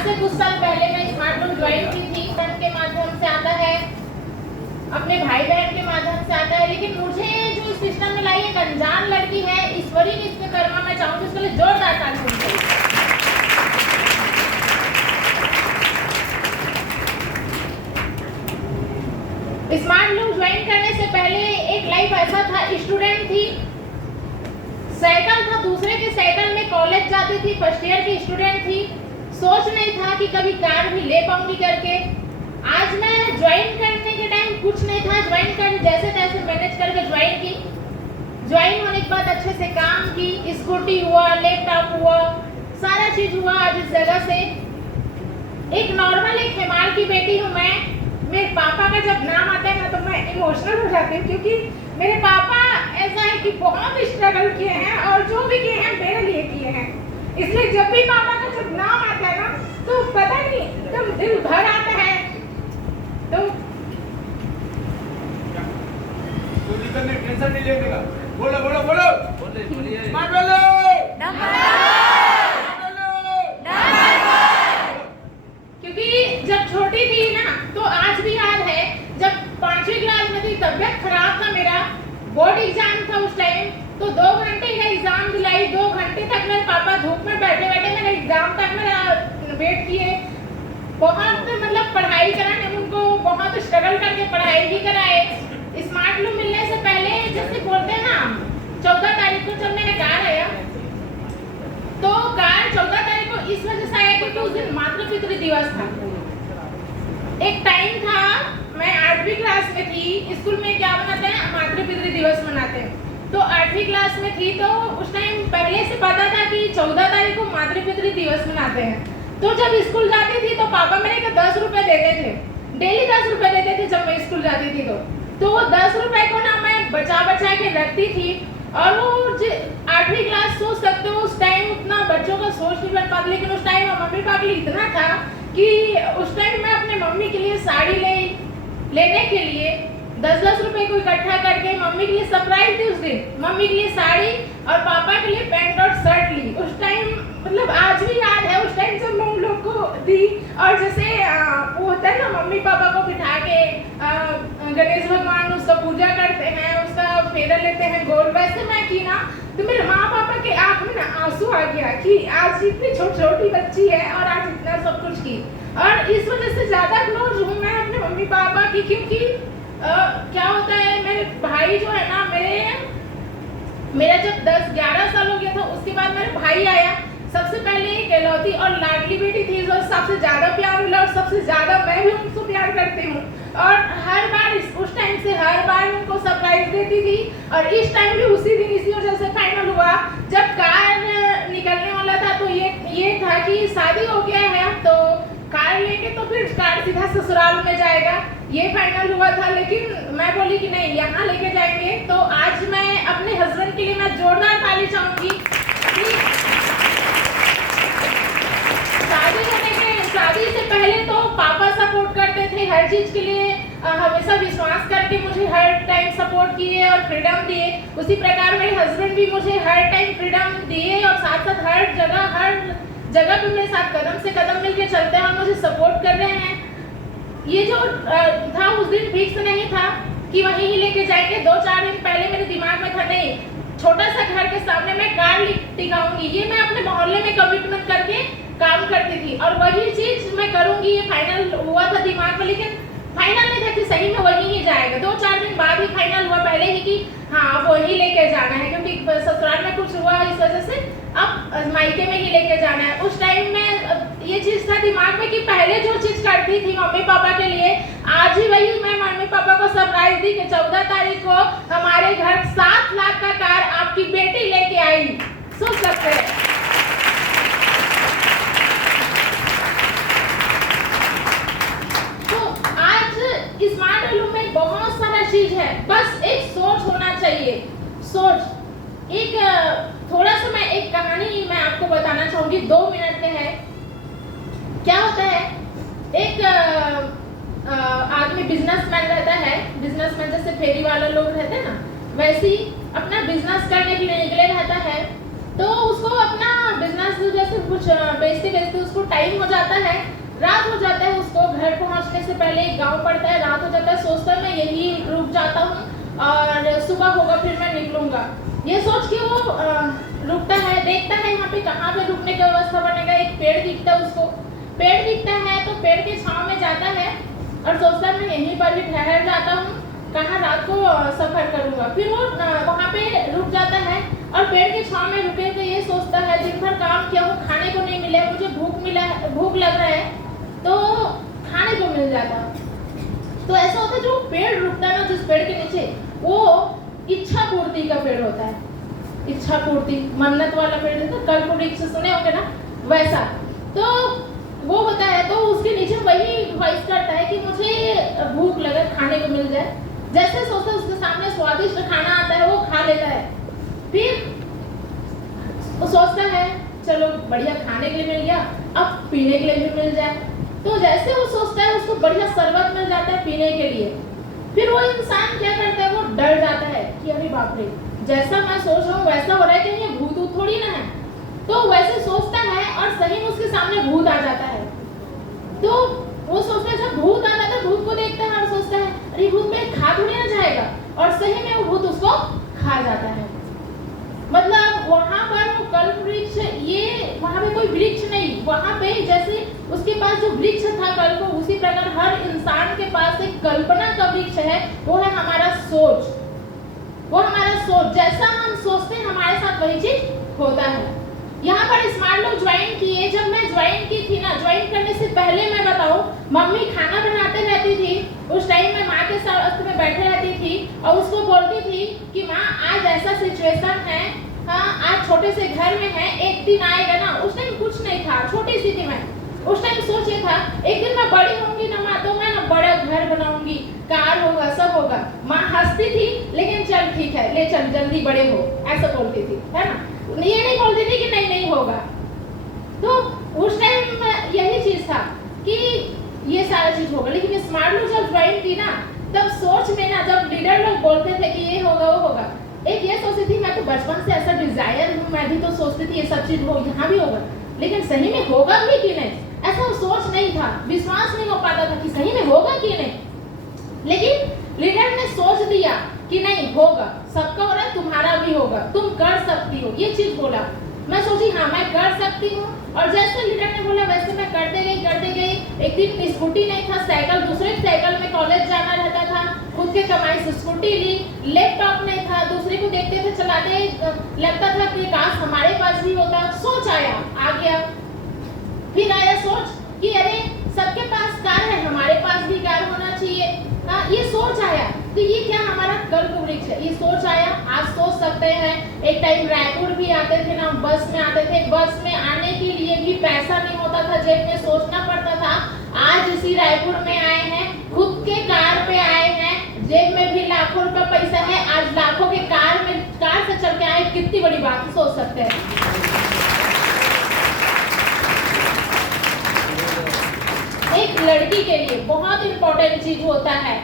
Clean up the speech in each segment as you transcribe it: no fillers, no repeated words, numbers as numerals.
आज से कुछ साल पहले मैं स्मार्ट लूम ज्वाइन की थी। फ्रेंड के माध्यम से आता है, अपने भाई बहन के माध्यम से आता है, लेकिन मुझे जो इस सिस्टम में लाई एक अनजान लड़की है ईश्वरी विश्वकर्मा। मैं चाहूँगी उसके लिए जोरदार ताली होनी चाहिए। स्मार्ट लूम ज्वाइन करने से पहले एक लाइफ ऐसा था, स्टूडेंट थी, साइकिल था, दूसरे के साइकिल में कॉलेज जाती थी, फर्स्ट ईयर की स्टूडेंट थी। सोच नहीं था कि कभी कार भी ले पाऊंगी करके। आज मैं ज्वाइन करने के टाइम कुछ नहीं था, ज्वाइन कर जैसे तैसे मैनेज करके ज्वाइन की। ज्वाइन होने के बाद अच्छे से काम की, स्कूटी हुआ, लैपटॉप हुआ, सारा चीज हुआ। आज इस जगह से एक नॉर्मल एक हिमाल की बेटी हूँ मैं। मेरे पापा का जब नाम आता है ना तो मैं इमोशनल हो जाती हूँ, क्योंकि मेरे पापा ऐसा है कि बहुत स्ट्रगल किए हैं और जो भी किए हैं मेरे लिए किए हैं। इसलिए जब भी पापा का जब नाम आता है ना तो पता नहीं एकदम दिल भर आता है। तो टेंशन नहीं लेने का। बोलो बोलो बोलो बोलिए। स्मार्ट बोलो। क्योंकि जब छोटी थी ना तो आज भी याद है, जब 5वीं क्लास में थी, तबियत खराब था, मेरा बोर्ड एग्जाम था उस टाइम, तो 2 घंटे का एग्जाम दिलाई। 2 घंटे तक मेरे पापा धूप में बैठे बैठे मेरे एग्जाम तक मेरा वेट किए। बहुत मतलब पढ़ाई कराने, उनको बहुत स्ट्रगल करके पढ़ाई भी कराए। स्मार्ट लूम मिलने से पहले जैसे बोलते हैं ना, 14 तारीख को जब मेरा कार आया तो कार 14 तारीख को इस वजह से आया क्योंकि उस दिन मातृपितृ दिवस था। एक टाइम था, मैं 8वीं क्लास में थी, स्कूल में क्या मनाते हैं, मातृपितृ दिवस मनाते हैं। तो 8वीं क्लास में थी तो उस टाइम पहले से पता था कि 14 तारीख को मातृपितृ दिवस मनाते हैं। तो जब स्कूल जाती थी तो पापा मेरे को 10 रुपए देते थे, डेली 10 रुपए देते थे जब मैं स्कूल जाती थी। तो वो 10 रुपए को ना मैं बचा बचा के रखती थी। और वो 8वीं क्लास, सोच सकते हो उस टाइम उतना बच्चों का सोच नहीं बन पाता, लेकिन उस टाइम मम्मी पापा के लिए इतना था कि उस टाइम मैं अपने मम्मी के लिए साड़ी लेने के लिए 10-10 रुपए को इकट्ठा करके मम्मी के लिए सरप्राइज दी। उस दिन मम्मी के लिए साड़ी और पापा के लिए पैंट और शर्ट ली। उस टाइम मतलब आज भी याद है उस टाइम जब मैं उन लोग को दी। और जैसे वो होता है ना, मम्मी पापा को बिठा के गणेश भगवान उसका पूजा करते हैं, उसका फेरा लेते हैं गोल, वैसे मैं की ना तो मेरे माँ पापा के आंख में ना आंसू आ गया कि आज इतनी छोटी बच्ची है और आज इतना सब कुछ की। और इस वजह से ज्यादा क्लोज हूँ मैं अपने मम्मी पापा की, क्योंकि क्या होता है, मेरे भाई जो है ना, मेरा जब 10-11 साल हो गया था उसके बाद मेरा भाई आया। सबसे पहले इकलौती और लाडली बेटी थी जो सबसे ज्यादा प्यार मिला और सबसे ज्यादा मैं भी उनको प्यार करती हूँ। और हर बार उस टाइम से हर बार उनको सरप्राइज देती थी। और इस टाइम भी उसी दिन इसी वजह से फाइनल हुआ। जब कार निकलने वाला था तो ये था कि शादी हो गया है तो कार लेके तो फिर कार सीधा ससुराल में जाएगा, ये फाइनल हुआ था। लेकिन मैं बोली कि नहीं, यहाँ लेके जाएंगे। तो आज मैं अपने हस्बैंड के लिए मैं जोरदार ताली चाहूंगी। शादी से पहले तो पापा सपोर्ट करते थे हर चीज के लिए, हमेशा विश्वास करके मुझे हर टाइम सपोर्ट किए और फ्रीडम दिए। उसी प्रकार मेरे हस्बैंड भी मुझे हर टाइम फ्रीडम दिए और साथ साथ हर जगह पे मेरे साथ कदम से कदम मिलके चलते हैं और मुझे सपोर्ट कर रहे हैं। ये जो था उस दिन फिक्स नहीं था कि वहीं ही लेके जाएंगे। 2-4 दिन पहले मेरे दिमाग में था, नहीं, छोटा सा घर के सामने मैं कार टिकाऊंगी। ये मैं अपने मोहल्ले में कमिटमेंट करके काम करती थी और वही चीज मैं करूंगी, ये फाइनल हुआ था दिमाग में। लेकिन फाइनल नहीं था कि सही में वही ही जाएगा। 2-4 दिन बाद ही फाइनल हुआ, पहले ही कि हाँ वही लेके जाना है, क्योंकि ससुराल में कुछ हुआ इस वजह से अब मायके में ही लेके जाना है। उस टाइम में ये चीज था दिमाग में कि पहले जो चीज करती थी मम्मी पापा के लिए, आज ही वही मैं मम्मी पापा को सरप्राइज दी कि 14 तारीख को हमारे घर 7 लाख का कार आपकी बेटी लेके आई। सोच सकते हैं। स्मार्ट लूम में बहुत सारा चीज है, बस एक सोच होना चाहिए। सोच एक थोड़ा सा मैं एक कहानी मैं आपको बताना चाहूंगी, 2 मिनट में है। क्या होता है, एक आदमी बिजनेसमैन रहता है, बिजनेसमैन जैसे फेरी वाला लोग रहते हैं ना, वैसे ही अपना बिजनेस करने के लिए निकले रहता है। तो उसको अपना बिजनेस जैसे कुछ बेचते बेचते उसको टाइम हो जाता है, रात हो जाता है, उसको घर पहुंचने से पहले एक गांव पड़ता है, रात हो जाता है, सोचता है मैं यही रुक जाता हूँ और सुबह होगा फिर मैं निकलूंगा। ये सोच के वो रुकता है, देखता है यहाँ पे कहाँ पे रुकने की व्यवस्था बनेगा। एक पेड़ दिखता है उसको, पेड़ दिखता है तो पेड़ के छांव में जाता है और सोचता है मैं यहीं पर भी ठहर जाता हूँ, कहाँ रात को सफर करूंगा। फिर वो वहाँ पे रुक जाता है और पेड़ के छांव में रुके तो ये सोचता है दिन भर काम किया हूँ, खाने को नहीं मिला, मुझे भूख लग रहा है तो खाने को मिल जाता। तो ऐसा होता है जो पेड़ रुकता है ना जिस पेड़ के नीचे, वो इच्छा पूर्ति का पेड़ होता है। इच्छा पूर्ति मन्नत वाला पेड़ होता है, कल्प वृक्ष सुने होंगे ना, वैसा तो वो होता है। तो उसके नीचे वही ख्वाहिश करता है कि मुझे भूख लगे, खाने को मिल जाए। जैसे सोचता है उसके सामने स्वादिष्ट खाना आता है, वो खा लेता है। फिर वो सोचता है चलो बढ़िया खाने के लिए मिल गया, अब पीने के लिए भी मिल जाए। तो जैसे वो सोचता है उसको बढ़िया शरबत मिल जाता है पीने के लिए। फिर वो इंसान क्या करता है, वो डर जाता है कि अरे बाप रे, जैसा मैं सोच रहा हूँ वैसा हो रहा है कि ये भूत थोड़ी ना है। तो वैसे सोचता है और सही में उसके सामने भूत आ जाता है। तो वो सोचता है जब भूत आ जाता है, भूत को देखता है और सोचता है अरे भूत में खा थोड़ी ना जाएगा, और सही में वो भूत उसको खा जाता है। मतलब वहाँ पर वो कल्प वृक्ष, ये वहाँ पे कोई वृक्ष नहीं, वहाँ पे जैसे उसके पास जो वृक्ष था कल्प, उसी प्रकार हर इंसान के पास एक कल्पना का वृक्ष है, वो है हमारा सोच। वो हमारा सोच, जैसा हम सोचते हैं हमारे साथ वही चीज होता है। यहाँ पर स्मार्ट लोग ज्वाइन किए, जब मैं ज्वाइन की थी ना, ज्वाइन करने से पहले मैं बताऊँ, मम्मी खाना बनाते रहती थी, उस टाइम मैं माँ के साथ में बैठे रहती थी और उसको बोलती थी कि माँ आज ऐसा सिचुएशन है, हाँ आज छोटे से घर में है, एक दिन आएगा ना। उस टाइम कुछ नहीं था, छोटी सी थी मैं। उस टाइम सोच ये था एक दिन मैं बड़ी होंगी ना माँ, तो मैं ना बड़ा घर बनाऊंगी, कार होगा, सब होगा। माँ हंसती थी लेकिन चल ठीक है, ले चल जल्दी बड़े हो, ऐसा बोलती थी, है ना। ये नहीं बोलती थी कि नहीं होगा। तो उस टाइम यही चीज था कि ये सारा चीज होगा। लेकिन स्मार्ट लोग जब ज्वाइन की ना, तब सोच में ना, जब लीडर लोग बोलते थे कि ये होगा वो होगा, एक ये सोचती थी मैं तो बचपन से ऐसा डिजायर हूँ, मैं भी तो सोचती थी ये सब चीज हो यहाँ भी होगा, लेकिन सही में होगा भी कि नहीं, ऐसा सोच नहीं था, विश्वास नहीं हो पाता था कि सही में होगा कि नहीं। लेकिन लीडर ने सोच दिया कि नहीं होगा, सबका हो रहा है, तुम्हारा भी होगा, तुम कर सकती हो, ये चीज बोला। मैं सोची हाँ मैं कर सकती हूँ, और जैसे लीडर ने बोला वैसे मैं करते गई। एक दिन स्कूटी नहीं था, साइकिल, दूसरे साइकिल में कॉलेज जाना रहता था, खुद के कमाई से स्कूटी ली। लैपटॉप नहीं था, दूसरे को देखते थे चलाते, लगता था कि काश हमारे पास भी होता। सोच आया, आ गया। फिर आया सोच कि अरे सबके पास कार है, हमारे पास भी कार होना चाहिए। हाँ ये सोच आया। तो ये क्या हमारा कल्प वृक्ष है, ये सोच आया। आज सोच सकते हैं, एक टाइम रायपुर भी आते थे ना, बस में आते थे, बस में आने के लिए भी पैसा नहीं होता था, जेब में सोचना पड़ता था। आज इसी रायपुर में आए हैं, खुद के कार पे आए हैं, जेब में भी लाखों रुपए पैसा है, आज लाखों के कार से चल के आए, कितनी बड़ी बात है, सोच सकते हैं। एक लड़की के लिए बहुत इंपॉर्टेंट चीज होता है,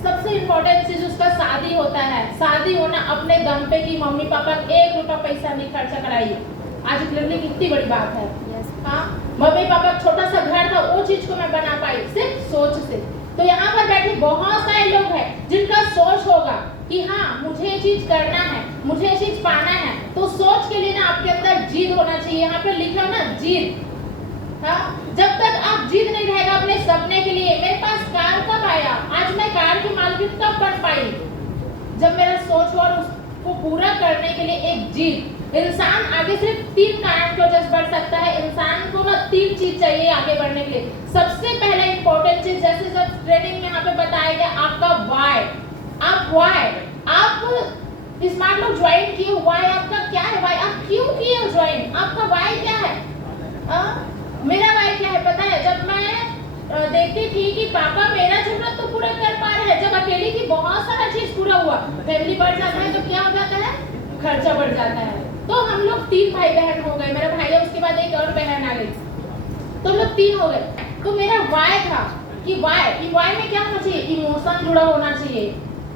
सबसे इम्पोर्टेंट चीज उसका शादी होता है। शादी होना अपने दम पे कि मम्मी पापा 1 रुपया पैसा नहीं खर्चा कराइए, आज के लिए कितनी बड़ी बात है। हाँ मम्मी पापा छोटा सा घर था, वो चीज को मैं बना पाई सिर्फ सोच से। तो यहाँ पर बैठे बहुत सारे लोग हैं जिनका सोच होगा कि हाँ मुझे ये चीज करना है, मुझे ये चीज पाना है। तो सोच के लिए ना आपके अंदर जिद होना चाहिए। यहाँ पे लिखा ना जिद। हाँ जब तक आप जिद नहीं रहेगा अपने सपने के लिए, मेरे पास कार कब आया, आज मैं कार की मालकिन कब बन पाई, जब मेरा सोच और उसको पूरा करने के लिए एक जिद। इंसान आगे सिर्फ 3 कारण की वजह से बढ़ सकता है। इंसान को ना 3 चीज चाहिए आगे बढ़ने के लिए। सबसे पहला इंपॉर्टेंट चीज, जैसे जब ट्रेनिंग में यहाँ पे बताया गया, आपका वाई। आप वाई, आप स्मार्ट लोग ज्वाइन किए, वाई आपका क्या है, वाई आप क्यों किए हो ज्वाइन, आपका वाई क्या है। मेरा वाई क्या है पता है, जब मैं देखती थी कि पापा मेरा जरूरत तो पूरा कर पा रहे हैं, जब अकेली थी बहुत सारा चीज पूरा हुआ, फैमिली बढ़ जाता है तो क्या हो जाता है, खर्चा बढ़ जाता है। तो हम लोग 3 भाई बहन हो गए, मेरा भाई है उसके बाद एक और बहन आ गई, तो हम लोग 3 हो गए। तो मेरा वाई था कि वाई में क्या होना चाहिए, इमोशन जुड़ा होना चाहिए।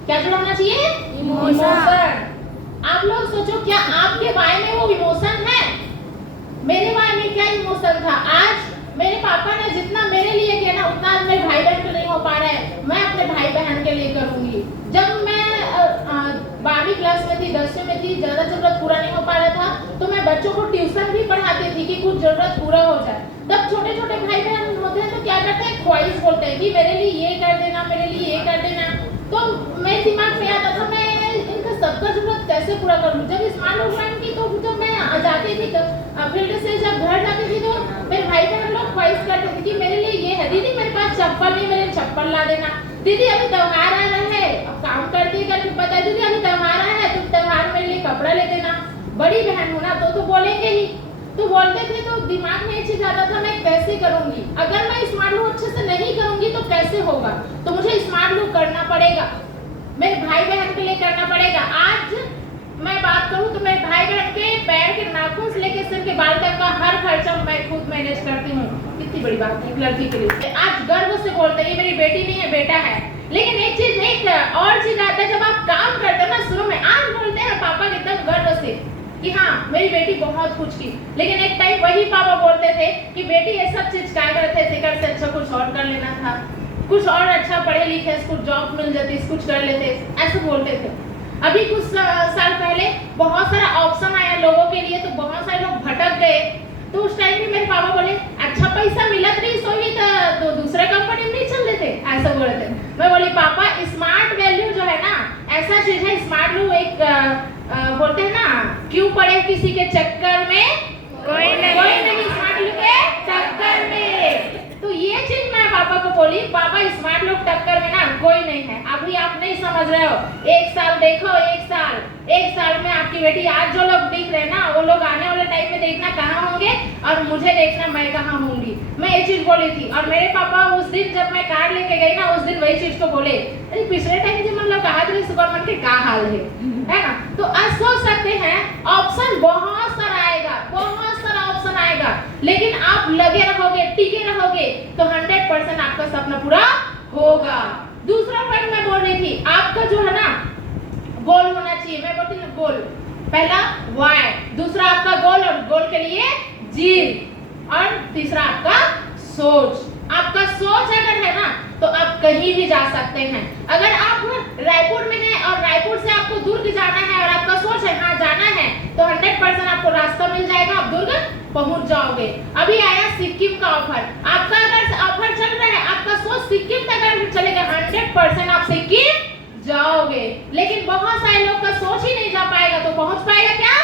क्या जुड़ा होना चाहिए, इमोशन। आप लोग सोचो, क्या आपके वाई में वो इमोशन है? मेरे वाई में क्या इमोशन था? आज मेरे पापा ने जितना मेरे लिए किया ना, उतना आज मेरे भाई बहन को नहीं हो पा रहा है। मैं अपने भाई बहन के लिए करूंगी। जब मैं 12वीं क्लास में थी, 10वीं में थी, ज्यादा जरूरत पूरा नहीं हो पा रहा था, तो मैं बच्चों को ट्यूशन भी पढ़ाती थी कि कुछ जरूरत पूरा हो जाए। तब छोटे छोटे भाई बहन होते हैं तो क्या करते हैं, ख्वाहिश बोलते हैं कि मेरे लिए ये कर देना, मेरे लिए ये कर देना। तो मेरे दिमाग में आता था मैं इनका सबका जरूरत कैसे पूरा कर लूं। जब स्मार्ट लॉकडाउन की, तो जब मैं जाती थी फील्ड से, जब घर जाती थी, तो मेरे भाई बहन लोग ख्वाहिश करते थे कि मेरे लिए ये है, दीदी मेरे पास चप्पल नहीं, मेरे लिए चप्पल ला देना, दीदी अभी त्योहार आ रहा है, अब काम करते करके पता है दीदी अभी त्योहार आ रहा है, तो त्योहार मेरे लिए कपड़ा ले देना। बड़ी बहन हो ना, तो बोलेंगे ही। तो बोलते थे, तो दिमाग में ये चीज आता था, मैं कैसे करूंगी? अगर मैं स्मार्ट लूक अच्छे से नहीं करूंगी तो कैसे होगा? तो मुझे स्मार्ट लूक करना पड़ेगा, मेरे भाई बहन के लिए करना पड़ेगा। आज मैं बात करूं तो मेरे भाई बहन के पैर के नाखून से लेकर सिर के बाल तक का हर खर्चा मैं खुद मैनेज करती हूँ। कितनी बड़ी बात है एक लड़की के लिए। आज गर्व से बोलते हैं ये मेरी बेटी नहीं है, बेटा है। लेकिन एक चीज, एक और चीज आता है, जब आप काम करते हैं ना, शुरू में आज बोलते हैं पापा के एकदम गर्व से कि हाँ मेरी बेटी बहुत कुछ की, लेकिन एक टाइम वही पापा बोलते थे कि बेटी ये सब चीज क्या करते थे, कर से अच्छा कुछ और कर लेना था, कुछ और अच्छा पढ़े लिखे, कुछ जॉब मिल जाती, कुछ कर लेते, ऐसे बोलते थे। अभी कुछ साल पहले बहुत सारा ऑप्शन आया लोगों के लिए, तो बहुत सारे लोग भटक गए। तो उस टाइम भी मेरे पापा बोले अच्छा पैसा मिलत रही सोई तो दूसरे कंपनी में नहीं चल देते, ऐसा बोल रहे थे। मैं बोली पापा स्मार्ट वैल्यू जो है ना, ऐसा चीज है, स्मार्ट वैल्यू एक बोलते हैं ना, क्यों पड़े किसी के चक्कर में, कोई नहीं स्मार्ट वैल्यू के चक्कर में। तो ये चीज मैं पापा को बोली, पापा स्मार्ट लोग टक्कर में ना कोई नहीं है। अभी आप नहीं समझ रहे हो, एक साल देखो, एक साल में आपकी बेटी, आज जो लोग दिख रहे हैं ना, वो लोग आने वाले टाइम में देखना कहाँ होंगे, और मुझे देखना मैं कहाँ होंगी। मैं ये चीज बोली थी। और मेरे पापा उस दिन जब मैं कार लेके गई ना, उस दिन वही चीज को बोले, अरे पिछले टाइम जब मतलब कहा था सुपरमैन के क्या हाल है ना। तो आज सोच सकते हैं ऑप्शन बहुत सारा आएगा, बहुत सारा ऑप्शन आएगा, लेकिन आप लगे रहोगे, टिके रहोगे, तो 100% आपका सपना पूरा होगा। दूसरा पॉइंट मैं बोल रही थी, आपका जो है ना गोल होना चाहिए। मैं बोलती हूँ गोल, पहला वाई, दूसरा आपका गोल, और गोल के लिए जीव, और तीसरा आपका सोच। आपका सोच अगर है ना, तो आप कहीं भी जा सकते हैं। अगर आप रायपुर में हैं और रायपुर से आपको दुर्ग जाना है, और आपका सोच है हाँ जाना है, तो 100% आपको रास्ता मिल जाएगा, आप दुर्ग पहुंच जाओगे। अभी आया सिक्किम का ऑफर, आपका अगर ऑफर चल रहा है, आपका सोच सिक्किम तक अगर चलेगा, 100% आप सिक्किम जाओगे। लेकिन बहुत सारे लोग का सोच ही नहीं जा पाएगा, तो पहुंच पाएगा क्या?